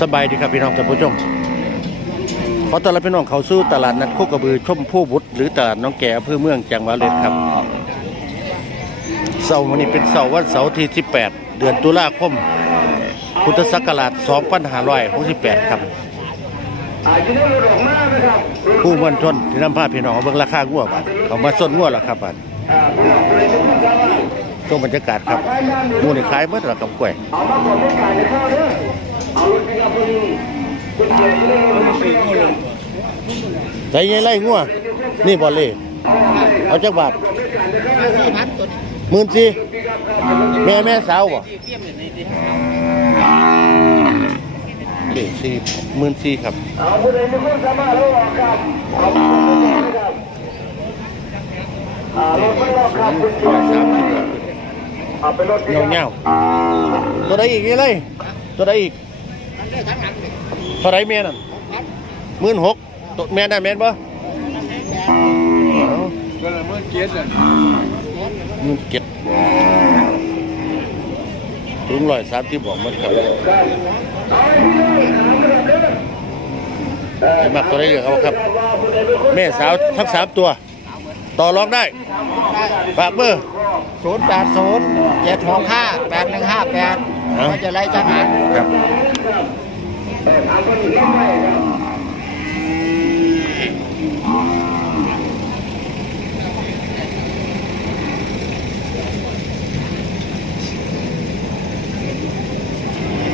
สบายดีครับพี่น้องท่านผู้ชมขอต้อนรับพี่น้องเข้าสู่ตลาดนัดโคกระบือชมพู่บุตรหรือตลาดน้องแก่อำเภอเมืองจังหวัดเลยครับเสาร์วันนี้เป็นเสาร์วันเสาร์ที่ 18 เดือนตุลาคม พุทธศักราช2568 ครับผู้มวลชนที่นำพาพี่น้องมาเบิ่งราคางัวบัดเขามาส้นงัวแล้วครับบัดช่วงบรรยากาศครับมูนี่ขายหมดแล้วครับกล้วย ใจเย็นไล่งัว นี่บอลเล่เอาจักบาทหมื่นสี่แม่แม่สาวบ่เด็สี่หมื่นสี่ครับเงาเงาๆตัวใดอีกนี่เลยตัวใดอีก เท่าไรแม่นั่นหมื่นหกตัวแม่ได้แม่นบ่เอาก็เลยเมื่อกี้เนี่ยหมื่นเจ็ดถุงร้อยสามที่บอกหมันครับไอ้มักตัวได้เยอะเอาครับ แม่สาวทั้งสามตัว ต่อรองได้ ฝากเบอร์ศูนย์แปดศูนย์เจ็ดหกห้าแปดหนึ่งห้าแปด เอ้าก็จะไล่จังหันครับ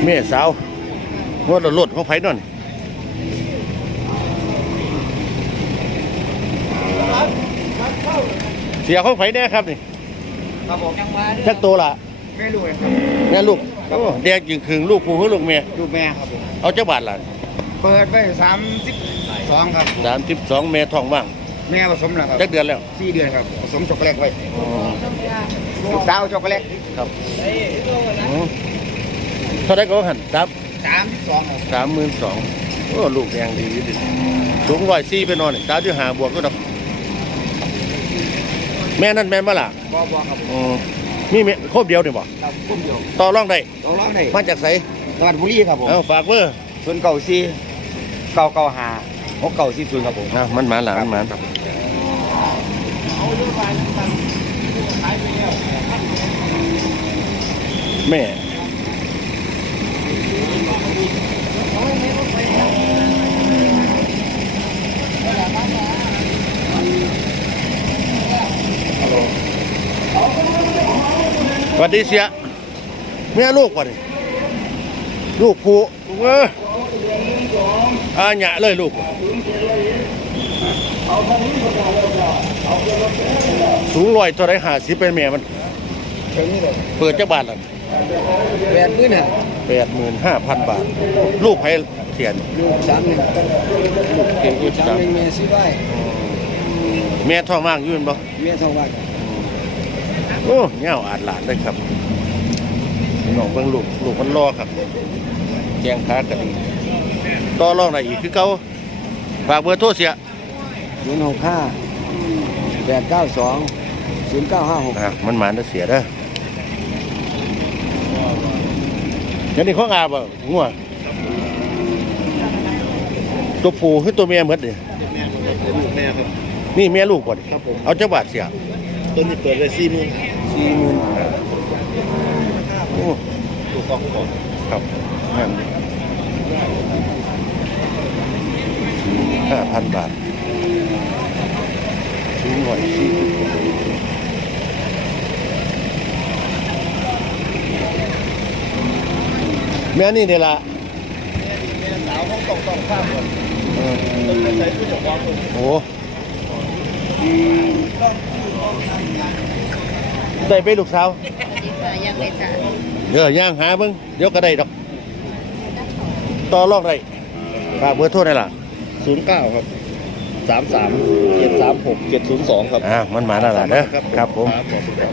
แม่สาวงวดรถของไผนั่นเสียของไผแน่ครับนี่ครับผมจักตัวละไม่รู้เลยครับแม่ลูก โอ้แดงจึงคืงลูกผู้คือลูกแม่ดูแม่ครับผมเอาจักบาทละเปิดไปสามสิบสองครับสามสิบสองแม่ท้องว่างแม่ผสมแล้วครับจักเดือนแล้วสี่เดือนครับผสมช็อกโกแลตไว้อ๋อลูกสาวช็อกโกแลตครับอ๋อเท่าไรก็ว่าหันสามสามสิบสองครับสามหมื่นสองโอ้ลูกแดงดีอยู่ดิสูงร้อยสี่ไปนอนนี่สาวที่หาบวกก็ดอกแม่นั่นแม่นมาล่ะบอบอครับผมอ๋อ มีแม่ครบเดียวนี่บ่ครับคุ้มเดียวต่อรองได้เราร้องได้มาจากไสจังหวัดบุรีครับผมเอาฝากเบอร์ศูนย์เก่าสี่เก่าเก่าหาหกเก่าสี่ศูนย์ครับผมอะมันหมาหลานมันหมาแม่ วัสดีเสียแม่ลูกวะนี่ลูกผู้เอออาหยะเลยลูกสูงลอยตัวไรหาสิเป็นแม่มันถึงนี่เลยเปิดจักบาทละแปดมื้อน่ะแปดหมื่นห้าพันบาท ลูกให้เสียนลูกสามหนึ่งลูกเก่งอีกสามสามหนึ่งเมียซื้อได้แม่ท้องว่างอยืนบ่เมียทองว่า โอ้เงาอาดหลานเลยครับน้องเบิ่งลูกลูกมันรอครับแจงขากันดีต่อรองได้อีกคือเก่าฝากเบอร์โทรเสียศูนย์หกห้าแปดเก้าสองศูนย์เก้าห้าหกอะมันหมานจะเสียเด้อยันนี่ของอาบ่งัวตัวผู้คือตัวเมียเหมือนนี่แม่ครับนี่เมียลูกก่อนครับผมเอาจักบาทเสียต้นนี้เปิดเลยสี่หมื่น สี่หมื่นโอ้ถูกกองก่อนครับนั่นห้าพันบาทสูงหน่อยสี่สี่แม่นี่เดี๋ยวละสาวต้องต้องข้ามก่อนเออต้องไปใส่ตู้จับวางก่อนโอ้ ได้ไปลูกสาวยังไม่จ่ายเดี๋ยวย่างหาเบิ่งเดี๋ยวก็ได้ดอก ต่อรองได้ฝากเบอร์โทรได้ล่ะศูนย์เก้าครับสามสามเจ็ดสามหกเจ็ดศูนย์สองครับอ่ามันมาแล้วล่ะเด้อครับผม ขอบคุณครับ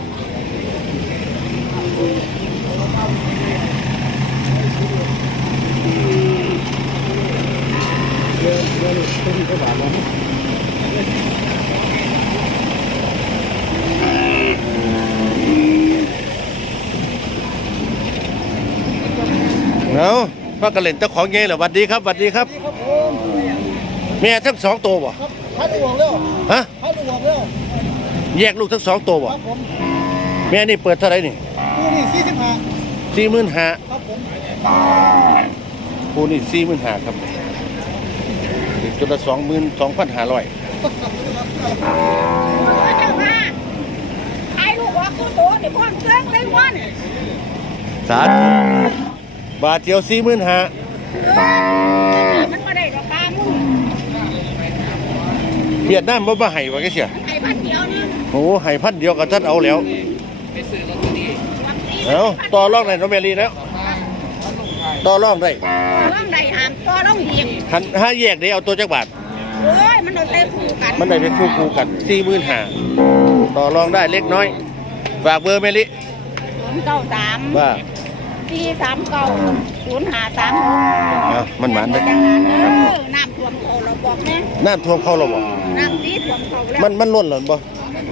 เอา พ่อกระเล่นเจ้าของเงี้ยเหรอหวัดดีครับหวัดดีครับครับผมแม่ทั้งสองตัวบ่ครับพัดอวกแล้วฮะพัดอวกแล้วแยกลูกทั้งสองตัวบ่ครับผมแม่นี่เปิดเท่าไหร่นี่คู่นี่สี่สิบห้าสี่หมื่นห้าครับผมคูนี่สี่หมื่นห้าครับอีกจุดละสองหมื่นสองพันห้าร้อยเจ้ามาขายลูกว่ากูโตเดี๋ยวพ่อเสื่องได้วันสาธุ บาทเดียวสี่หมื่นห้ามันมาได้ราคามึงเวียดนามบ่มาให้ว่าแกเสียไอ้พันเดียวนึงโอ้ให้พันเดียวกับท่านเอาแล้วเอาต่อรองได้น้องเมลีแล้วต่อรองได้ต้องได้หามก็ต้องเหยียบหันห้าแยกได้เอาตัวจักบาทเอ้ย มันโดนเตะคู่กันมันได้เป็นคู่คู่กันสี่หมื่นห้าต่อรองได้เล็กน้อย ฝากเบอร์เมลิศูนย์เก้าสามว่า สี่สามเก้าศูนย์ห้าสามเอามันหมันเลเลยยจังนั้นเด้อน้ำท่วมเขาเราบอกแม่น้ำท่วมเข้าเราบ่น้ำดีท่วมเขาแล้วมันมันล้นเหรอบ่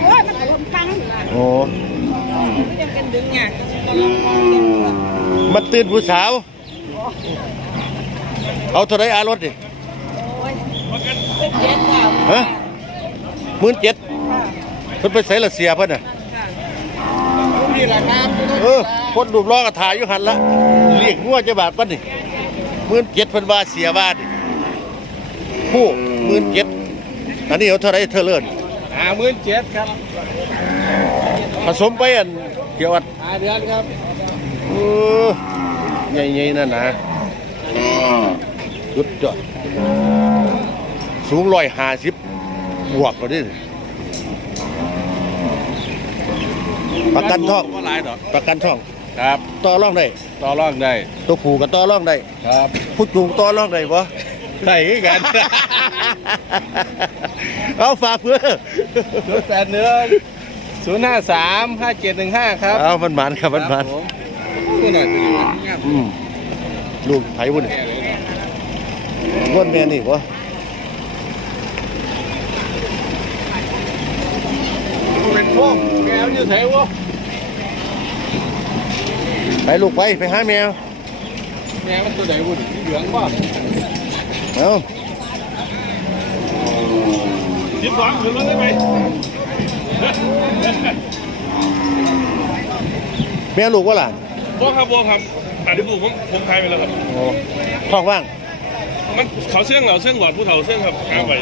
โอ้ยมันท่วมฟังโอ้มันยังเป็นดึงไงมันตื่นผู้สาว เอาเท่าไรอารถดิโอ้ยเป็นเจ็ดกว่าฮะหมื่นเจ็ดเพิ่นไปใส่ละเสียเพิ่นน่ะ นี่แหละครับเออคนรูปล้อกระถ่ายอยู่หันละเรียกงัวจะบาทปันนี่หมื่นเจ็ดเพิ่นว่าเสียบาทนี่ผู้หมื่นเจ็ดอันนี้เอาเท่าไรเธอเลิศห้าหมื่นเจ็ดครับ ผสมไปอันเกี่ยวอัดห้าเดือนครับเออใหญ่ๆนั่นนะยุดจอดสูงร้อยห้าสิบบวกก็ได้ ประกันท่องว่าหลายดอกประกันท่องครับต่อรองได้ต่อรองได้ตัวผูกับต่อรองได้ครับผู้จูงต่อรองได้ปะได้กัน เอาฝากเพื่อศูนย์แปดหนึ่งศูนย์ห้าสามห้าเจ็ดหนึ่งห้าครับเอามันหมันครับมันหมันผมนี่หน่อยตัวนี้อืมลูกไผ่บุญวนแม่นี่ปะ เป็นพ วแมวอยู่ไหนวะไปลูกไปไปหาแมว แมวมันตัวไหนบุญเหลืองป่ะเอาสิบสองถึงรถได้ไหมแม่ลูกว่าหลานบัวครับบัวครับอันนี้ผมผมผมขายไปแล้วครับโอ้ท้องว่าง มันเขาเสื่องเราเสื่องหลอดผู้เฒ่าเสื่องครับเอาไป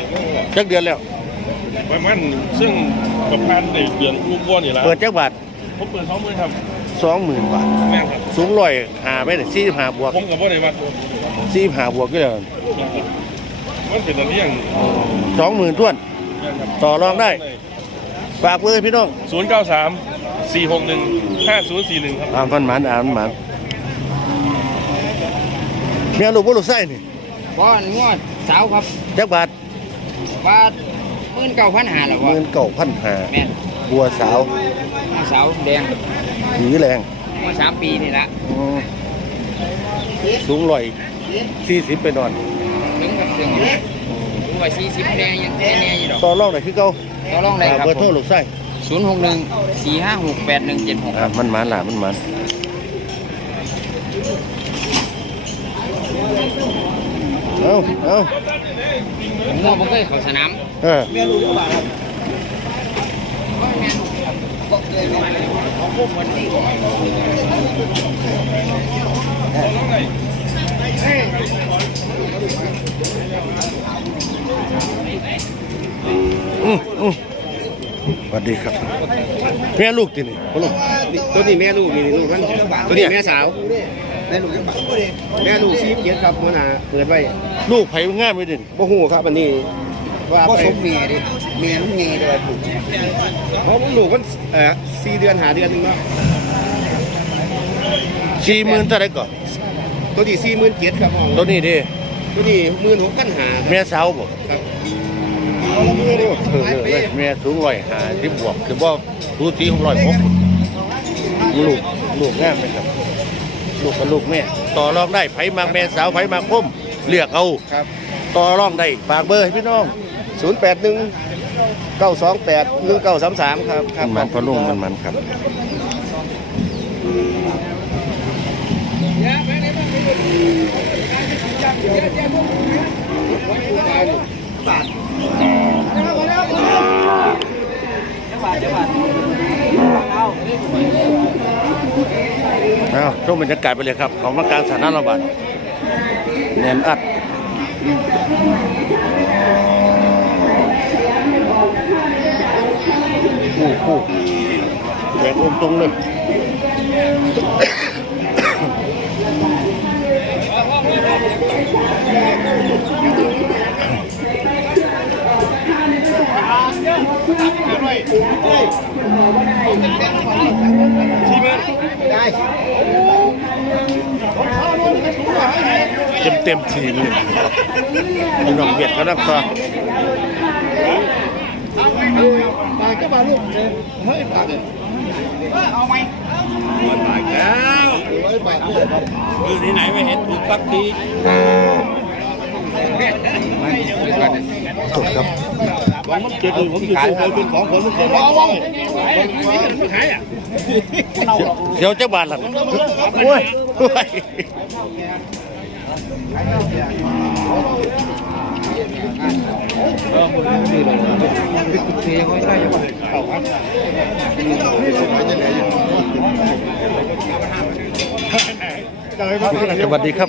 จักเดือนแล้ว ประมาณเสื่องกับพันในเดือนลูกบัวนี่แหละเปิดจักบาทผมเปิดสองหมื่นครับสองหมื่นบาทแม่นครับสูงร้อยหาไปเลยสี่หาบวกผมกับบัวในวัดสี่หาบวกก็แล้วมันเป็นอะไรอย่างสองหมื่นท้วน ต่อรองได้ฝากเบอร์พี่น้องศูนย์เก้าสามสี่หกหนึ่งห้าศูนย์สี่หนึ่งครับอ่านฟันหมันอ่านหมันแม่ลูกบ่ลูกไส้นี่ก้อนงวดสาวครับจักบาทว่าห มื่นเก้าพันหาหรอหวะมื่นเก้าพันหาแม่นบัวสาวสาวแดงหนีแรงมาสามปีนี่ละอืมสูงร้อยสี่สิบไปนอนถึงกับถึงรู้ว่าสี่สิบแน่ยังแน่แน่อยู่ดอกต่อรองได้คือเก่าต่อรองได้ฝากครับเบอร์โทรลูกไส้ศูนย์หกหนึ่งสี่ห้าหกแปดหนึ่งเจ็ดหกอ่ามันหมันล่ะมันหมัน เอาเอาผมว่าผมเคยเข้าสนามเออแม่รู้จักบาทครับอืออือสวัสดีครับแม่ลูกที่นี่พ่อลูกตัวนี้แม่ลูกนี่ลูกมันตัวนี้แม่สาว แม่ลูกจักบาทแม่ลูกซีเกียรครับมันหาเกิดไว้ลูกไผ่งามไปดิบ่ฮู้ครับอันนี้ว่าก็ไปสมเมียดิเมียนุ่งเมียเลยเพราะลูกมันเอ่อสี่เดือนหาเดือนหนึงเนาะสี่หมื่นเท่าไหรก่อนตัวนี้สี่หมื่นเจ็ดครับห้องตัวนี้ดิตัวนี้หมื่นหกพันหาแม่สาวบ่ครับเออเออแม่สูงร้อยห้าสิบบวกถือว่าสูสีของร้อยหกลูกลูกงามไหมครับ ลูกกับลูกแม่ต่อรองได้ไผมากแม่สาวไผมากพุ่มเลือกเอาครับ ต่อรองได้ฝากเบอร์ให้พี่น้อง ศูนย์แปดหนึ่งเก้าสองแปดหนึ่งเก้าสามสามครับครับมันพอลุงมันมันครับ ค เอา ช่วงบรรยากาศไปเลยครับ ของมาการสถานะระบาดแน่นอัดโอ้โหแดงอมตรงเลยได้ เต็มเต็มทีมเลยพี่น้องเวียดก็นัครับตายก็มาลูกเฮ้ยตายเลยเอาไปเอาไปแล้วอยู่ที่ไหนไม่เห็นถูกตักที ถูกครับเจ็ดหนึ่งผมอยู่ตู้เป็นของผมเป็นของผมเดี๋ยวเจ้าบานหลังโอ้ยโอ้ยสวัสดีครับ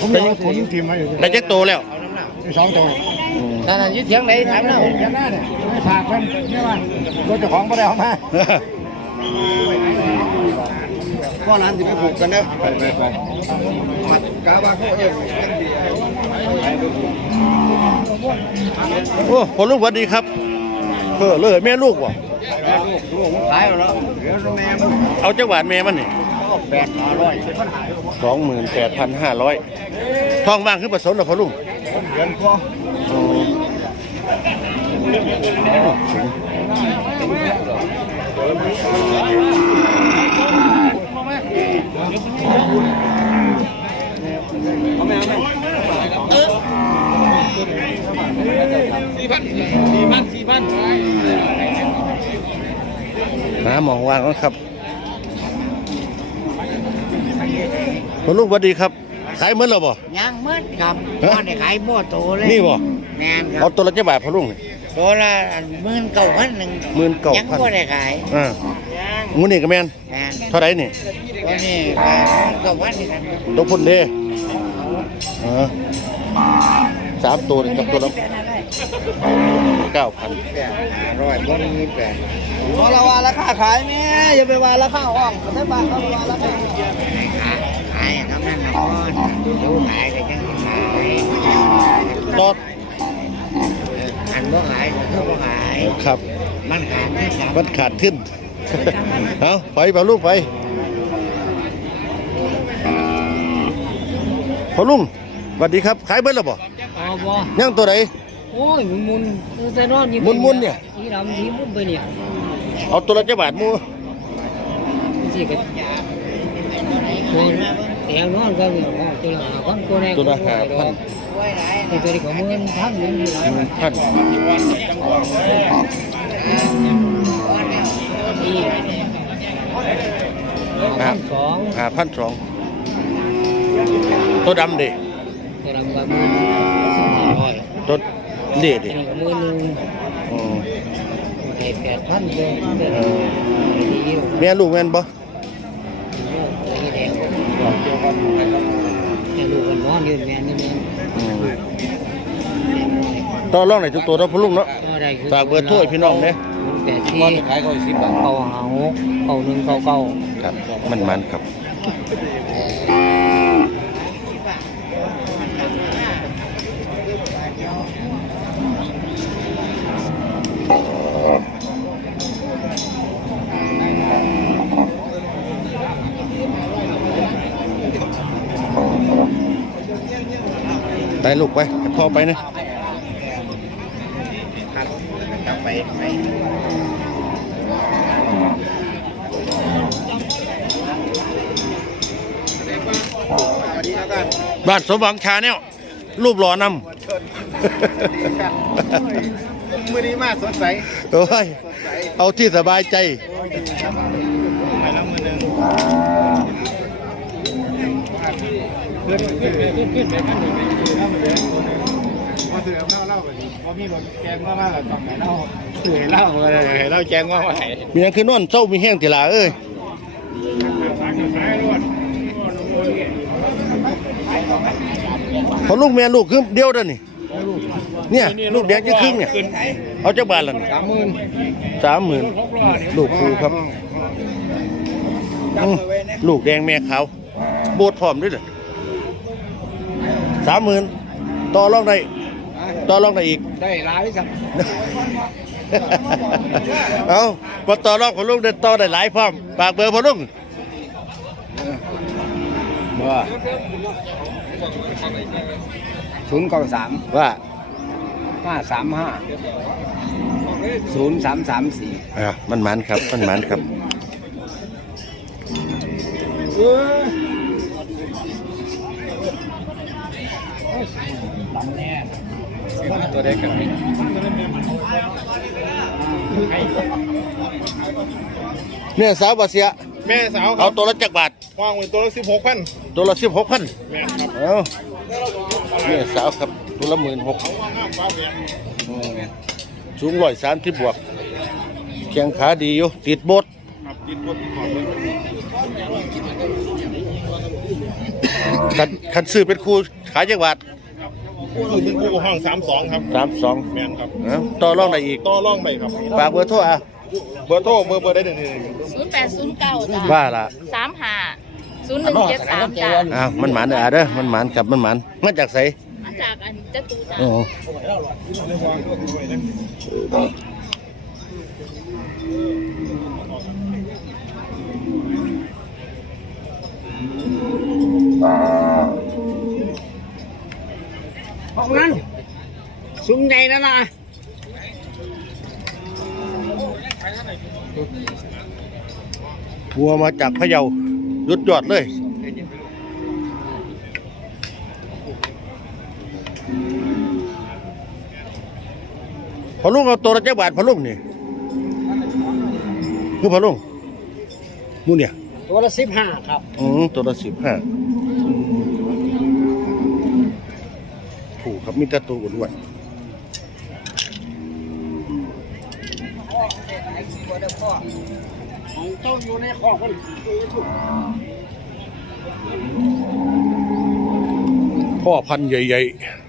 ผมยังผมทีมมาอยู่ได้เจ๊กโตแล้ว สองตัวนั่นน่ะอยู่เสียงไหนถามนะยันหน้าเนี่ยไม่ฝากมันเนี่ยว่ารถเจ้าของไม่ได้เอามาพ่อร้านจะไปผูกกันเนอะไปไปไปมัดกาบาเขาเองโอ้พอลูกสวัสดีครับเออเลยแม่ลูกว่ะลูกขายแล้วเดี๋ยวแม่มันเอาเจ้าหวานแม่มันนี่แปดร้อยเป็นปัญหาสองหมื่นแปดพันห้าร้อยทองว่างขึ้นผสมหรอพอลุง เดือนก็สี่พันสี่พันสี่พันหาหมองว่างก่อนครับพอลุงสวัสดีครับ ขายเหมือนเราบ่ ยังมืดครับฮะพ่อได้ขายบัวโตเลยนี่บ่แม่นคเอารับตัวละเจ้าบาทพอลุงตัวละหมื่นเก้าพันหนึ่งหมื่นเก้ายังพันบ่ได้ขายอ่างูนี่ก็แม่นแม่นเท่าไหรนี่ตัวนี้ขายเก้าพันนี่ครับตัวพุ่นเด้เออสามตัวนี่กับตัวละเก้าพันร้อยก็มีแปดพอเราว่าราคาขายแม่อย่าไปว่าราคาอ่องถ้าบาทเขาว่าราคาขายขายทำ นั่นนะพ่อดูขายก็จังสิขายต่ออันบ่ขายก็คือบ่ขายครับ มันขายที่สามมันขาดขึ้นเอาไปพอลุงไปพอลุงสวัสดีครับ ขายเบิ้ลแล้วบ่อ๋อบ่ย่างตัวไหนโอ้ยมุนๆแต่นอนอยู่มุนๆเนี่ยสีดำสีมุนไปเนี่ยเอาตัวละเจ้าบาทหมูสิก็ค นแต่งนอนก็อยู่ห้องตัวละห้าพันตัวแรกตัวละห้าพันแต่ตัวนี้ก็หมื่นพันหนึ่งพันท่านอีกห้าพันสองห้าพันสองตัวดำดิตัวดำก็มื่นสี่ร้อยตัวเล่ดิอันนี้ก็หมื่นหนึ่งแปดพันเดือนเดือนเออดีอยู่แม่ลูกแม่นบ่ ตัวนี้แดง แต่ลูกมันนอนอยู่แม่นี่แม่อืมต่อรองไหนทุกตัวเราะพอลุงเนาะก็ได้คือฝากเบอร์โทรให้พี่น้องเด้แปดที่ขายก็สิบบาทเก้าหาหกเก้าหนึ่งเก้าเก้าครับมันมันครับ ลูกไปให้พ่อไปนะครับไปไปบ้านสมหวังชาแนลรูปหล่อนำมือนี้มาสดใสโอ้ยเอาที่สบายใจคือขึ้นขึ้นขึ้นขึ้นไปขั้นหนึ่ง พอถือเล่าเล่าไปพอมีรถแกงว่ามาแล้วต้องให้เล่าถือให้เล่าเลยเล่าแกงว่ามาให้มีหยังคือนอนเศร้ามีแห้งติล่ะเอ้ยพอลูกแม่ลูกคือเดียวเด้อนี่เนี่ยลูกแดงจะครึ่งเนี่ยเอาเจักบาทละสามหมื่นสามหมื่นลูกครูครับลูกแดงแม่ขาวโบดพร้อมด้วยเด้อสามหมื่น ต่อรองได้ต่อรองได้อีก ได้หลายสักเอาพอต่อรองของลุงเดินต่อได้หลายพร้อมฝากเบอร์พอลุงบ่ศูนย์เก้าสามว่าห้าสามห้าศูนย์สามสามสี่อ่ามันหมันครับ มันหมันครับ ตัวเด็กกันเนี่ยสาวบาเสีย แม่สาวคเอารับตัวละจักบาท วางไว้ตัวละสิบหกพันตัวละสิบหกพันแม่ครับเอาเนี่ยสาวครับ ตัวละหมื่นหกสูงร้อยสามที่บวก แข้งขาดีอยู่ ติดโบดครับดินบนขอบเลยคันคันซื้อเป็นครูขายจักบาท คือเป็นคู่ห้องสามสองครับสามสองแม่นครับเอาต่อรองได้อีก ต่อร่องไปครับ ฝากเบอร์โทรอะเบอร์โทรเบอร์เบอร์ได้หนึ่งหนึ่งศูนย์แปดศูนย์เก้าจ้ะว่าละสามห้าศูนย์หนึ่งเจ็ดสามจ้ะอ้าวมันหมันเด้ออะเด้อมันหมันกับมันหมันมาจากไสมาจากอันจตุจ้ะอ๋อห้ องนั้นซุ้มใหญ่นั่นนะทัวร์มาจากพะเยาหยุดยอดเลยพอลุงเอาตัวละเจ้าบาทพอลุงนี่คือพอลุงมูเนี่ยตัวละสิบห้าครับ อืมตัวละสิบห้าถูก ครับมีแต่ตัวอ้วนของเจ้าอยู่ในคอกมันๆพ่อพันธุ์ใหญ่ๆ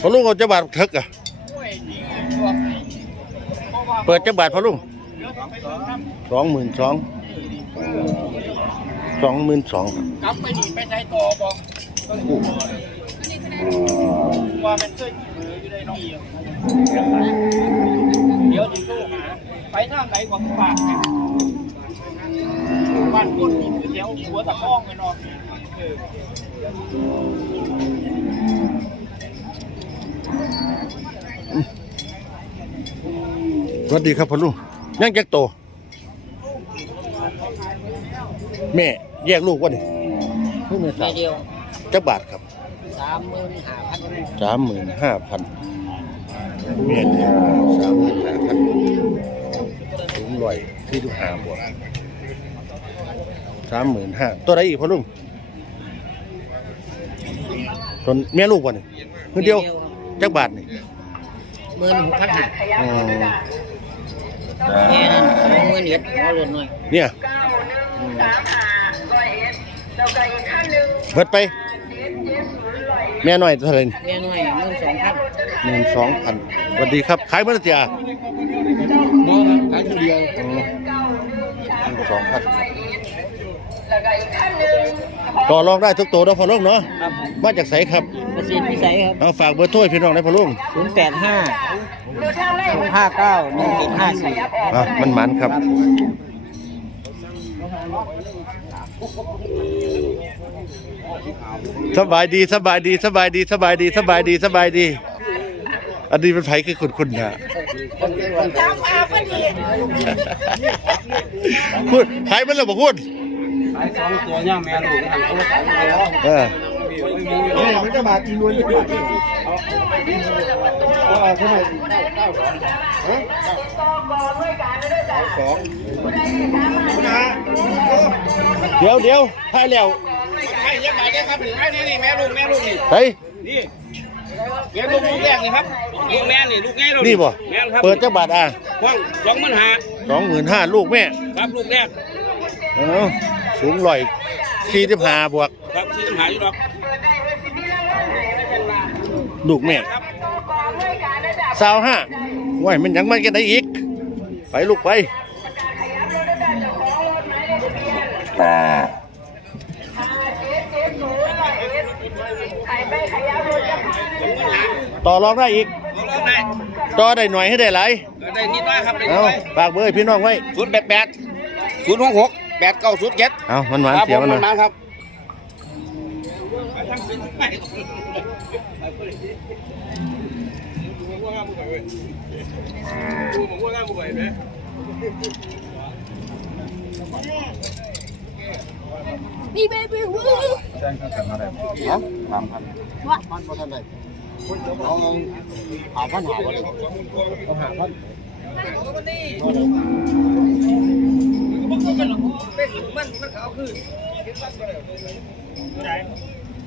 พอลุงเอาเจ้าบาทเถกอะเปิดเจ้าบาทพอลุงสองหมื่นสองสองหมื่นสองกลับไปนี่ไปใช้ต่อบอกว่ามันเคยอยู่ในน้องเดี๋ยวจะสู้หาไปทางไหนกว่าฝากเนี่ยบ้านคนนี่คือเดี๋ยวหัวตะพ้องไปนอนเออสวัสดีครับพ่อลุงยังแจ็คโต แม่แยกลูกวะนี่ลูกแม่สาวเดียวจักบาทครับสามหมื่นห้าพันสามหมื่นห้าพัน แม่เนี่ยสามหมื่นห้าพันสูงร้อยที่ดูหาบวกสามหมื่นห้าตัวไหนอีกพ่อลุงตัวแม่ลูกวะนี่คนเดียวจักบาทนี่หมื่นหกพันอืมแค่นั้นสองหมื่นเอ็ดหัวหล่นหน่อยเนี่ยเบิดไป แม่น้อยเท่าไหร่แม่น้อยหมื่นสองพันหนึ่งสองพันส วัสดีครับขายเมื่อไหร่จ้าบ่ครับขายคนเดียวหนึ่งสองพันต่อรองได้ทุกตัวเนาะพอลุงเนาะครับผมมาจากไสครับประสิทธิ์พิสัยครับเอาฝากเบอร์โทรให้พี่น้องได้พอลุงศูนย์แปดห้าห้าเก้าหนึ่งเจ็ดห้าสี่อะมันหมันครับสบายดีสบายดีสบายดีสบายดีสบายดีสบายดี อันนี้เป็นไผคือคุณคุณนะถามหาพอดีคุณไผมันแล้วบ่คุณขายสองตัวย่างแม่ลูกหันเขาขายไปแล้วเออนี่มันจะมากินล้วนอยู่เอาเอาเท่าไหร่ฮะสองนะเดี๋ยวเดี๋ยวไผแล้วให้ยังไงได้ครับให้นี่นี่แม่ลูกแม่ลูกนี่ไผนี่ แม่ลูกลูกแรกนี่ครับลูกแม่นี่ลูกแง่เรานี่บ่แม่ครับเปิดจักบาทอะห้องสองหมื่นห้า25,000ลูกแม่ครับลูกแรกเออสูง145บวก ครับซื้อหาอยู่หรอกลูกแม่สาวห้าว้ยมันยังมันกันได้อีก ไปลูกไป ต่อรองได้อีกได้ต่อได้หน่อยให้ได้หลายได้นิดน้อยครับได้นิดเอาน้อยฝากเบอร์ให้พี่น้องไว้ ศูนย์แปดแปดศูนย์หกหกแปดเก้าศูนย์เจ็ดเอามันหวานครับเสียผมมันมันนะมาครับนี่เบบี้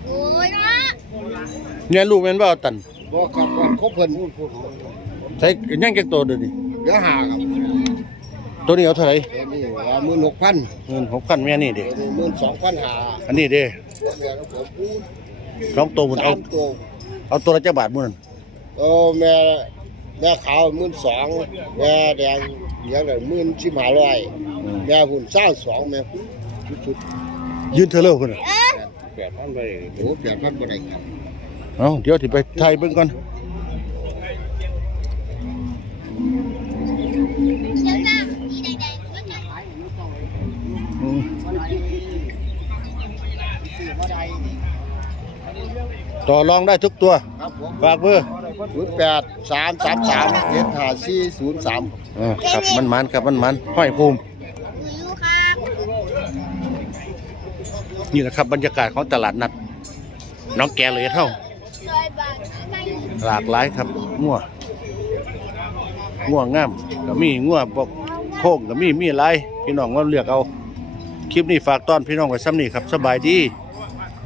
วูเนี่ยลูกแม่นว่าเอาตันบอกกับคบเพิ่นใช้ยังจักโตเดี๋ยวนี้เดี๋ยวหาครับตัวนี้เอาเท่าไหร่เดี๋ยวนี้หมื่นหกพันเงินหกพันแม่นี่เด้เดี๋ยวนี้หมื่นสองพันหาอันนี้เด้แม่แล้วผมพูดสองตัวหมดเอา สามตัว เอาตัวละจักบาทมื้อนั้นโอ้แม่แม่ขาวหมื่นสองแม่แดงเลี้ยงได้หมื่นสิบห้าร้อยอืมแม่หุ่นเศร้าสองแม่หุ่นชุดยืนเธอเลิกพุ่นน่ะแปดพันไปโอ้แปดพันไปได้ครับ เอาเดี๋ยวสิไปถ่ายเบิ่งก่อน ต่อรองได้ทุกตัว ครับผมฝากเบอร์ศูนย์แปดสามสามสามเจ็ดห้าสี่ศูนย์สามอ่าครับมันมันครับมันมันห้อยภูมิ อยู่ครับ นี่แหละครับบรรยากาศของตลาดนัดน้องแกเลยเท่า ซอยบางไม่ หลากหลายครับงัวงัวงามก็มีงัวบกโค้งก็มีมีหลายพี่น้องก็เลือกเอา คลิปนี้ฝากต้อนพี่น้องไว้ซ้ำนี่ครับสบายดี